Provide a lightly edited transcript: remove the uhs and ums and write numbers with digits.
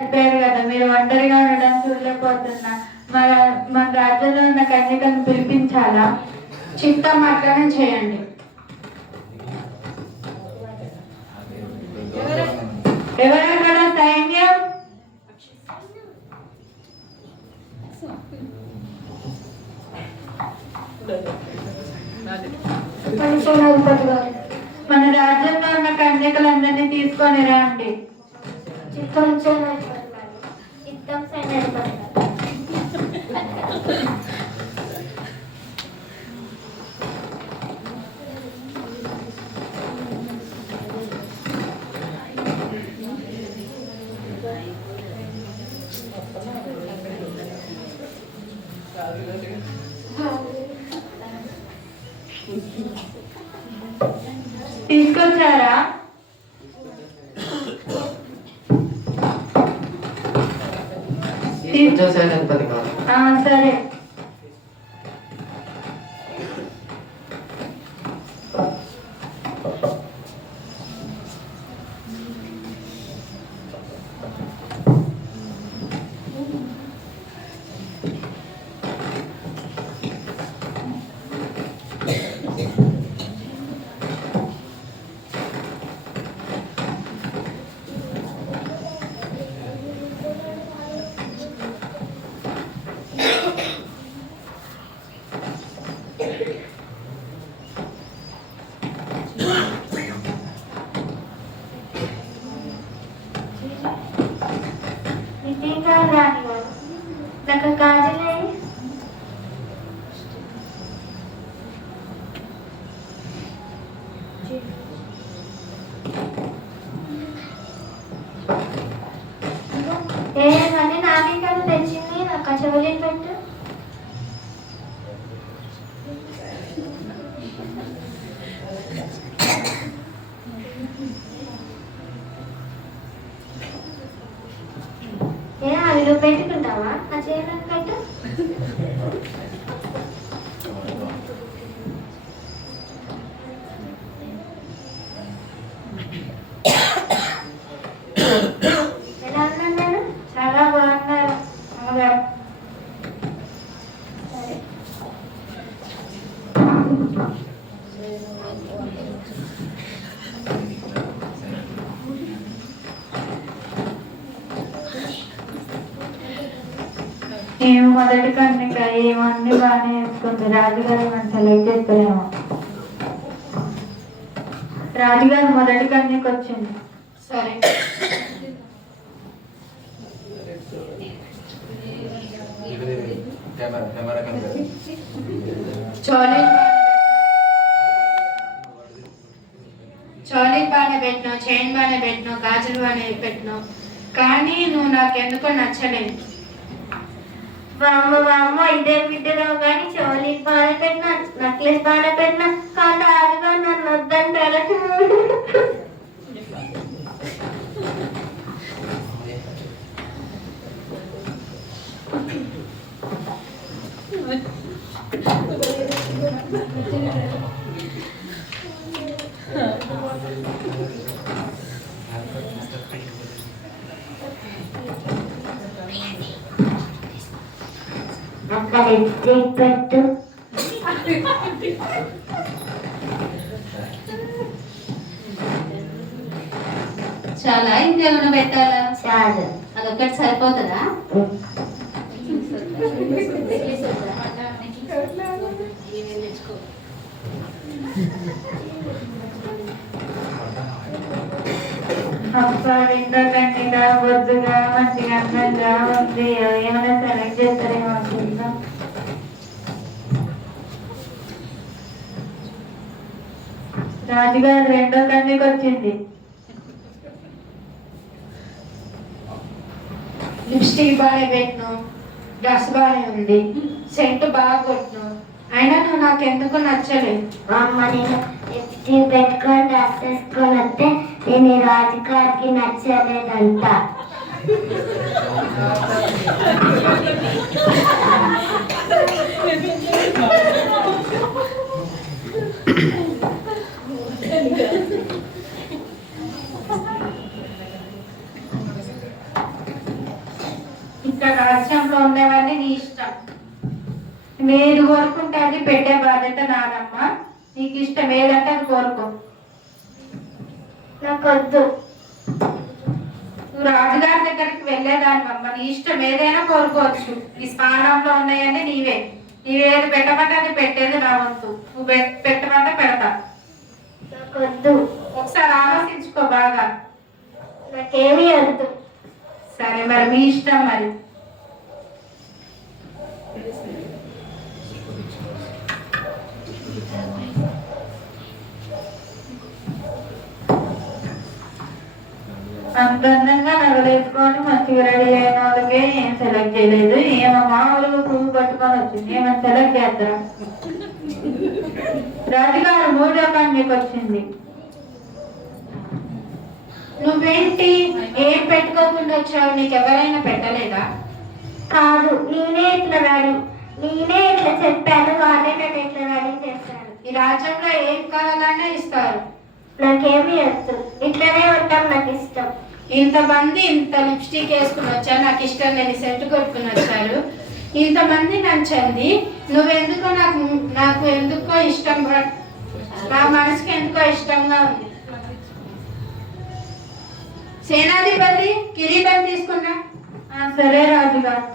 చెప్పారు కదా, మీరు ఒంటరిగా ఉండడం చూడలేకపోతున్నా. మన మన రాజ్యంలో ఉన్న కన్యకను పిలిపించాలా? చిత్తం అట్లనే చేయండి. ఎవరక్కడ సైన్యం? మన రాజ్యంలో ఉన్న కన్యకలందరినీ తీసుకొని రండి. తీసుకొచ్చారా? సరే. ఏమని నాకే కదా తెచ్చింది, నాకు కచవలి పెట్టు. అవి నువ్వు పెట్టుకుంటావా? నా చేయడానికి పెట్టు. ఎలా ఉన్నాను నేను? చాలా బాగున్నారు అమ్మగారు. ఏమో మొదటి కన్నిక ఏమన్నీ బాగానే వేసుకుంది. రాజుగారు మనం సెలెక్ట్ చేస్తారేమో. రాజుగారు మొదటి కన్యక వచ్చింది. సరే, చోలీ బాగానే పెట్టినావు, చైన్ బాగానే పెట్టినావు, గాజులు బాగానే పెట్టినావు, కానీ నువ్వు నాకెందుకో నచ్చలేదు. వామ్మ ఇదే బిడ్డరావు కానీ చోలీ బాగానే పెట్టినా, నెక్లెస్ బాగానే పెట్టినా, కానీ రాజుగా నన్ను వద్దంటారు. అక్కడ పెట్టు. చాలా ఇంకేమైనా పెట్టాలా? చాలు. అదొక్కటి సరిపోతుందా? అబ్బా రెండో కన్నిక బొద్దుగా మంచిగా అందంగా ఉంది. ఏమైనా సెలెక్ట్ చేస్తారేమో అనుకుంటున్నా. రాజుగారు రెండో కన్నిక వచ్చింది. లిప్స్టిక్ బాగానే పెట్టినావు, డ్రెస్ బాగానే ఉంది, సెంట్ బాగా కొట్టినావు, అయినా నువ్వు నాకెందుకు నచ్చలేదు. అమ్మ నేను లిప్స్టిక్ పెట్టుకొని డ్రెస్ వేసుకొని వస్తే నేను ఈ రాజుగారికి నచ్చలేదంట. ఇక్కడ రాజ్యంలో ఉండేవన్నీ నీ ఇష్టం. మీరు కోరుకుంటే అది పెట్టే బాధ్యత నాదమ్మా. నీకు ఇష్టం ఏదంటే అది కోరుకో. నాకొద్దు. నువ్వు రాజుగారి దగ్గరికి వెళ్ళేదానివమ్మ. నీ ఇష్టం ఏదైనా కోరుకోవచ్చు. ఈ స్థానంలో ఉన్నాయన్నీ నీవే. నీవేది పెట్టమంటే అది పెట్టేది నా వంతు. నువ్వు పెట్టమంటే పెడతా. నాకొద్దు. ఒకసారి ఆలోచించుకో బాగా. నాకేమీ వద్దు. సరే మరి మీ ఇష్టం మరి. అంత అందంగా నగలేసుకొని మంచిగా రెడీ అయిన వాళ్ళకే ఏం సెలెక్ట్ చేయలేదు. ఏమో మామూలుగా పువ్వు పట్టుకొని వచ్చింది. ఏమైనా సెలెక్ట్ చేస్తారా? రాజుగారు 3వ కన్యకు వచ్చింది. నువ్వేంటి ఏం పెట్టుకోకుండా వచ్చావు? నీకు ఎవరైనా పెట్టలేదా? కాదు, నేనే ఇట్లా చెప్పాను. వాళ్ళే నన్ను ఇట్లా రెడీ చేశారు. ఈ రాజ్యంలో ఏం కావాలన్నా ఇస్తారు. నాకేమీ వద్దు. ఇట్లనే ఉంటాం, నాకు ఇష్టం. ఇంతమంది ఇంత లిప్స్టిక్ వేసుకుని వచ్చారు, నాకు ఇష్టం లేని సెంట్ కొట్టుకుని వచ్చారు. ఇంతమంది నచ్చింది. నువ్వెందుకో నాకు ఎందుకో ఇష్టం, నా మనసుకి ఎందుకో ఇష్టంగా ఉంది. సేనాధిపతి కిరీటం తీసుకున్నా. సరే రాజుగారు.